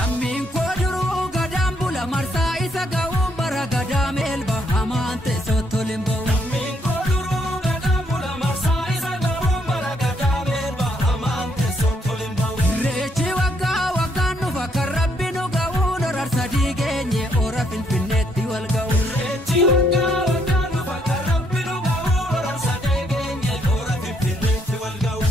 Lammiin koo duruu gadaan bula marsaa isa ga'uun bara gadaa meelba hamaan teessoo toliin ba'u. Lammiin koo duruu gadaan bula marsaa isa ga'uun bara gadaa meelba hamaan teessoo toliin ba'u. Irreechi waggaa waggaan nufa kan rabbi nu ga'uun orar sadii geenye ora finfinneetti wal ga'u. Irreechi waggaa waggaan nufa kan rabbi nu ga'uun orar sadii geenye ora finfinneetti wal ga'u.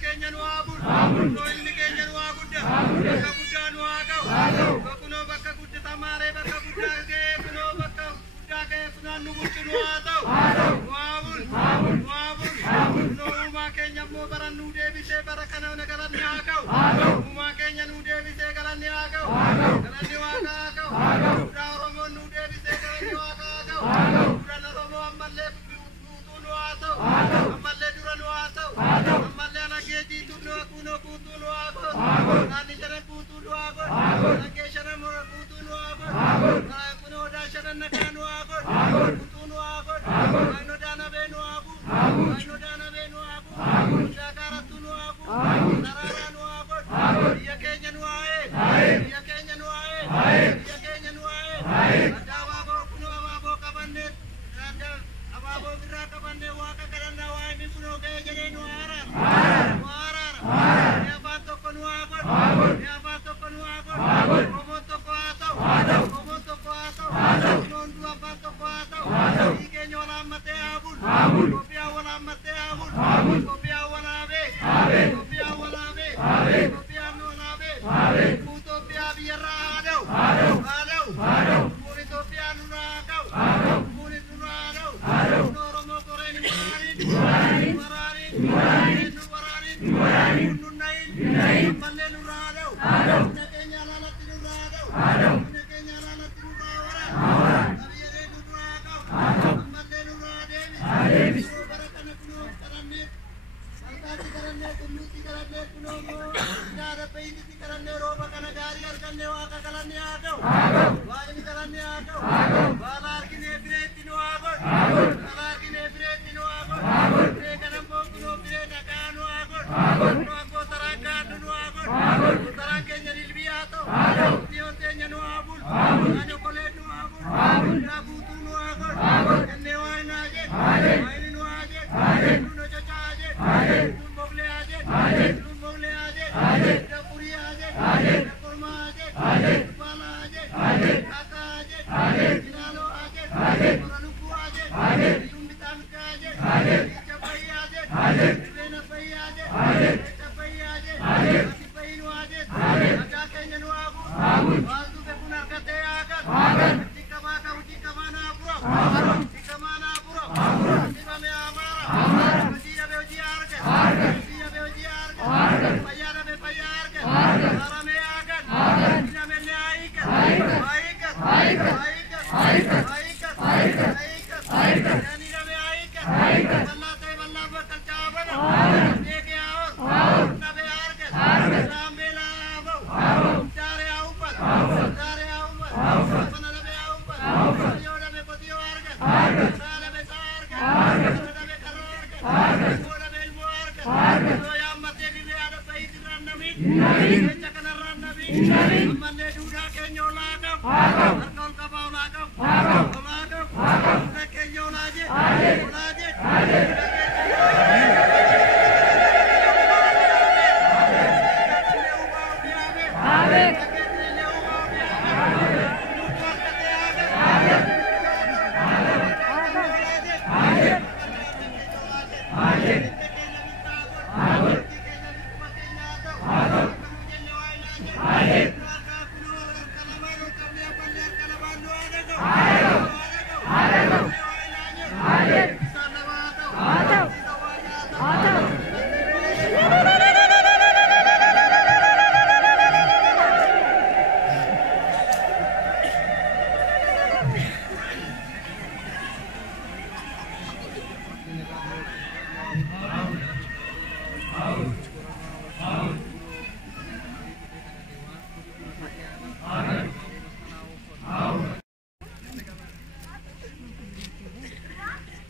Kenya nu abul, no inni Kenya nu agudda, gudda nu agaw. Naanni shanan guutuu nu haa godhu. Laggee shanan guutuu nu haa godhu. Kunoodaa shanan nagaa nu haa godhu. Guutuu nu haa godhu. Ayinodaa nabee nu haa bu'u. Ayinodaa nabee nu haa bu'u. Shaakaarattuu nu haa bu'u. Daraaraa nu haa godhu. Biyya keenya nu haa eegu. Biyya keenya nu haa eegu. Biyya keenya nu haa eegu. Adda abaaboo kunoo abaaboo qabannee abaaboo birraa qabannee waaqa kadhannaa waa inni kunoo ga'ee jedhee nu haa araara. Nu haa araara. Ni afaan tokko nu haa godhu. Ni afaan tokko nu haa godhu. Qomoon tokko haa ta'u. Qomoon tokko haa ta'u. Kunoon du afaan tokko haa ta'u. Biyyi keenya wal hammatee haa bulu. Itoophiyaa wal hammatee haa bulu. Itoophiyaa wal haa beeku. Itoophiyaa wal haa beeku. Itoophiyaa nu wal haa beeku. Itoophiyaa biyyarraa haa ta'u. Haa ta'u. Kun Itoophiyaa nurraa haa ta'u. Kun nurraa haa ta'u. Kun Oromoo koreen hin waraanin. Waraanin. Waraanin. Waraanin. Waraanin. Kun nunnahin. Ammallee nurraa haa ta'u. Humna keenya alaalatti nurraa haa ta'u. Humna keenya alaalatti nurraa waraana. Qabiyyee nurraa haa ta'u. Ammallee nurraa haa deebisu. Yeroo bara kana kunoo kadhannee salphaatti kadhannee tulluutti kadhannee kunoo nyaata fayyisitti kadhannee rooba kana gaarii argannee waaqa kadhannee haa ta'u. Waaqni kadhannee haa ta'u. Baala arginee bireetti nu haa godhu. Baala arginee bireetti nu haa godhu. Biree kana immoo kunoo biree nagaa nu haa godhu. Kunoo akkoo taraan gaaddu nu haa godhu. Taraan keenya dilbii haa ta'u. Dhiyyoon teenya nu haa bulu. Ani okolee nu haa bulu. Naa guutuu nu haa godhu. Kennee waa hin haa jedhu. Waa inni nu haa jedhu. Nu hojjechaa haa jedhu. Nu moglee haa jedhu. Nu moglee haa jedhu. Dafurii haa jedhu. Daformaa haa jedhu. Baala haa jedhu. Akka haa jedhu. Ilaaloo haa jedhu. Kora lubbuu haa jedhu. Iyyuun bitaan haa jedhu. Ija fayyii haa jedhu. Dhibbeena fayyii haa jedhu. Ija fayyii haa jedhu. Ati fayyii nu haa jedhu. Nagaa keenya nu haa bu'u. Waan dhufe kun harkatee haa gatu. Jikkamaa qabu jikkamaa naa fura. Jikkamaa naa fura. Dibame haa maara. Hojii dhabe hojii haa argatu. Hojii dhabe hojii haa argatu. Fayyaa dhabe fayyaa haa argatu. Haramee haa gatu. Hidhamellee haa hiikkatu. Haa hiikkatu. Haa hiikkatu. Haa hiikkatu. Haa hiikkatu. Yaani dhabe haa hiikkatu. Bal'aa ta'e bal'aa bakkalchaa haa bana. Deegee haa oolu. Dhabe haa argatu. Saambeelaa haa ba'u. Daaree haa uffatu. Daaree haa uffatu. Mana dhabe haa uffatu. Yoo dhabe qotiyyoo haa argatu. Saa dhabe saa argatu. Kana dhabe karra argatu. Ilmoo dhabe ilmoo argatu. Yoo yaammatee dirree haadha fayyii dirraan namiin. Jecha kanarraan namiin. Ammallee duudhaa keenya olaa qabu. Harka ol qabaa olaa qabu. Olaa qabu. Duudhaa keenya olaa jedhu. Olaa jedhu.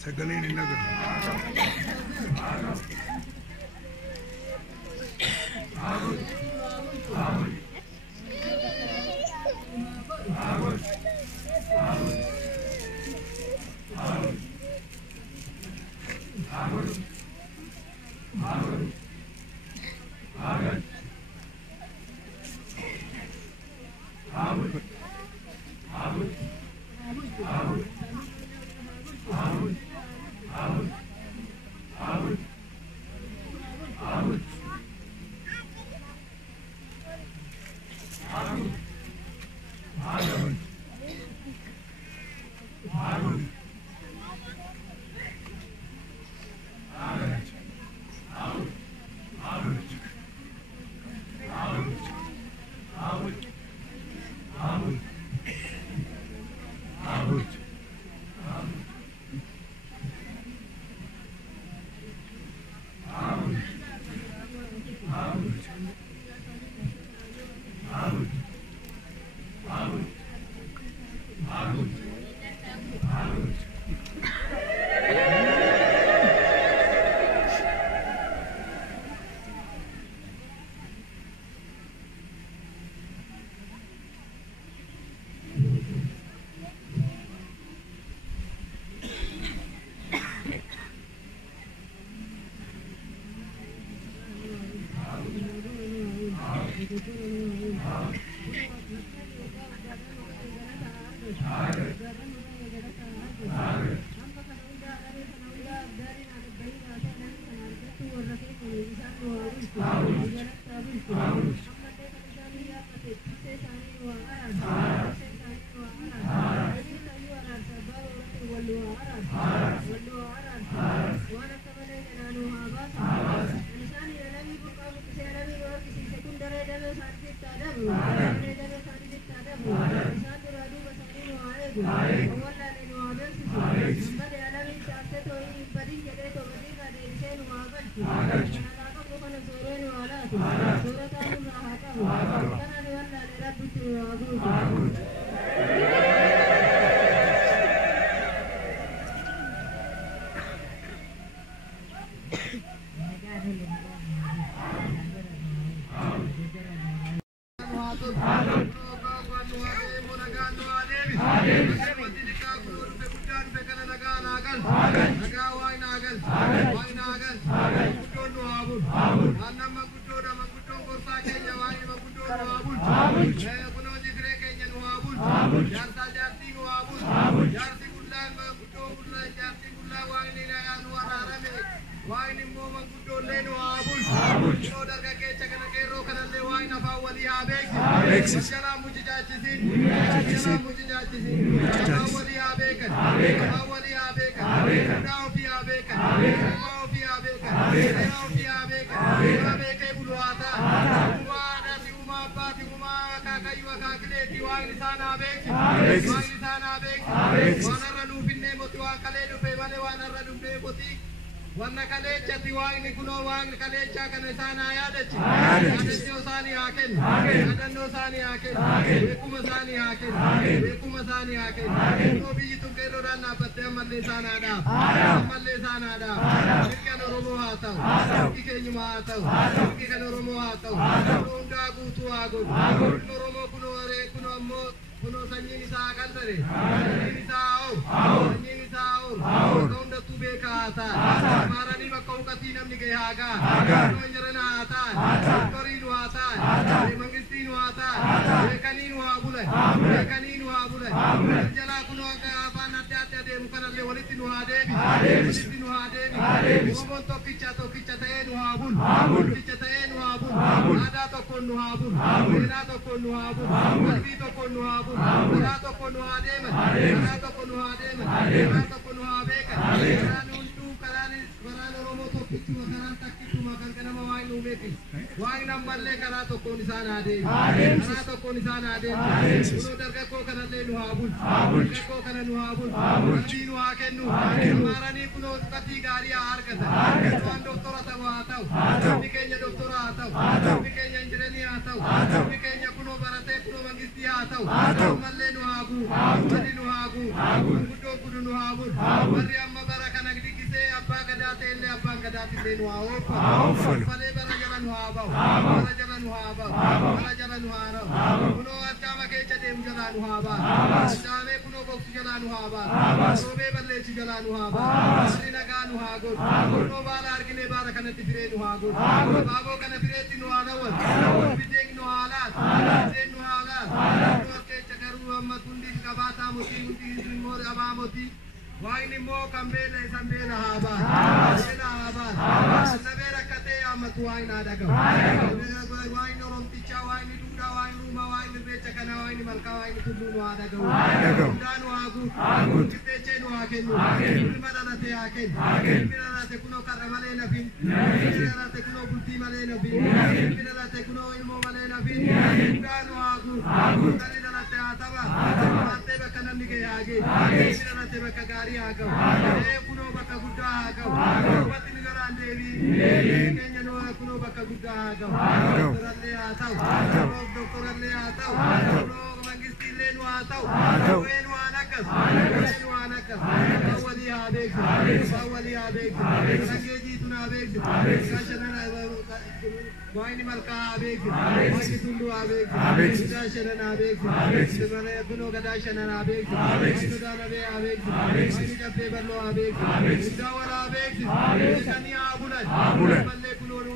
Sagaleen hin dhagahu.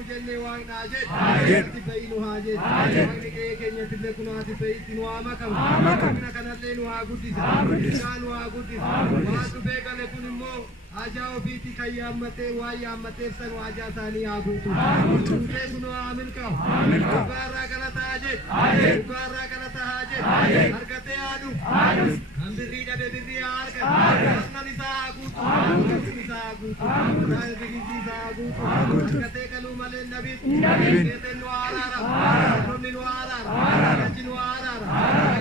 jenne waan naajet ati bayinu hajet waan ke kenya tille kuna ati bayti nu amakam kana kanalle nu agudisa nu agudisa waa tu begale kunimmo aja ofiti kayyamate wa yamate san waja sani agutu ke kuno amilka barra kana tajet barra kana tajet harkate adu andiri da bebiri arka nani sa agutu sa agutu sa agutu harkate kalu male nabi kete nu arara nonni nu arara jinu arara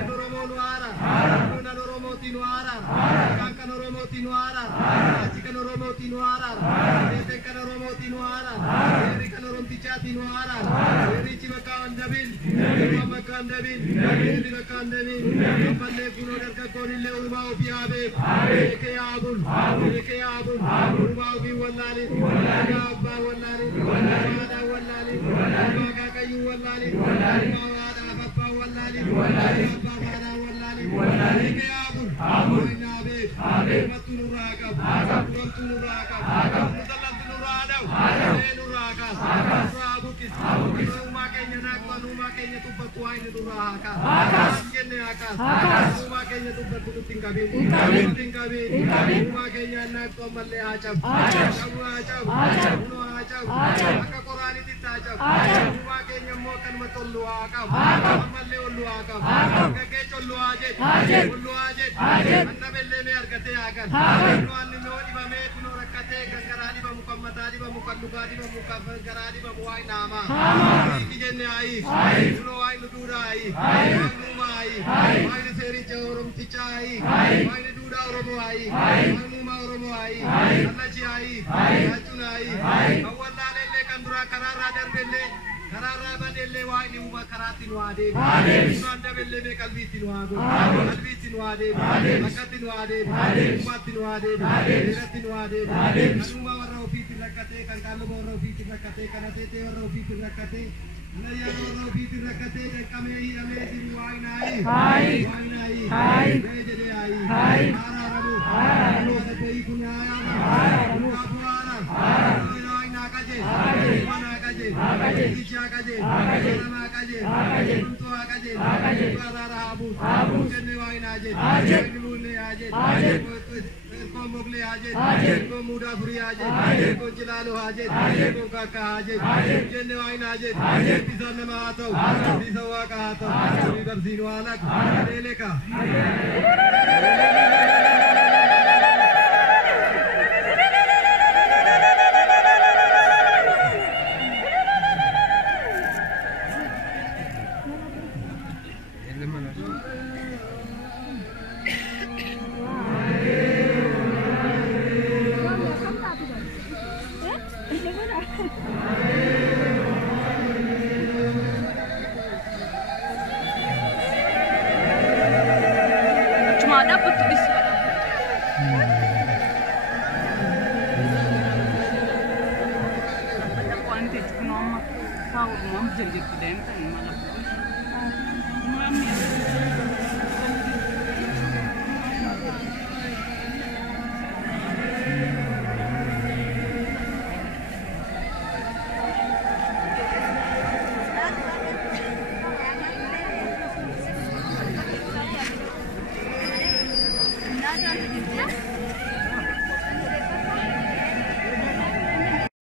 noromo nu arara noromo tinu arara kanka noromo tinu arara Romo Tinuara, Tekan Romo Tinuara, Erikan Rom Ticha Tinuara, Erichi Makan Dabil, Makan Dabil, Makan Dabil, Kapale Puno Darka Korille Umau Piabe, Eke Abun, Umau Bi Wallali, Abba Wallali, Wada Wallali, Abba Kayu Wallali, Wada Papa Wallali, Abba Wada Wallali, Eke Abun, Nabe, Matunuraka, Tunuraka, Tunurada, Nuraka, Rabukis, Numa Kenya Nakma, Numa Kenya to Patuai Nuraka, Kenaka, Numa Kenya to Patu Tinkabi, Numa Kenya Nakma Maleacham, Akakorani Tacham, Numa Kenya Mokan Matoluaka, Maleoluaka, Kakecho Luajet, Annabelle Mercateakan, Rakate, Kankaradi, Mukamadi, Mukadugadi, Mukagaradi, Muay Nama, Kijanai, Unoai Nudurai, Numai, Mine Sericha Rom Tichai, Mine Duda Romoai, Numa Romoai, Alachai, Achunai, Awalale Kandura Karara Delle. Karara badelle wani uma karati nuade sanda belle me kalviti nuade akati nuade umati nuade rati nuade anuma warra ofiti rakate kankalo warra ofiti rakate kanate te warra ofiti rakate naya warra ofiti rakate kamei ame din wainai jede ai araramu nuade pei kunaya kapuara naina kaje mana kaje Isha kaje Rama kaje Tua kaje Rara abu jenne waina aje Nune aje ko mogle aje ko muda furi aje ko jilalo aje ko kaka aje jenne waina aje bisanne ma ato bisawa ka ato bibar sinu alak leleka Jadi student kan malah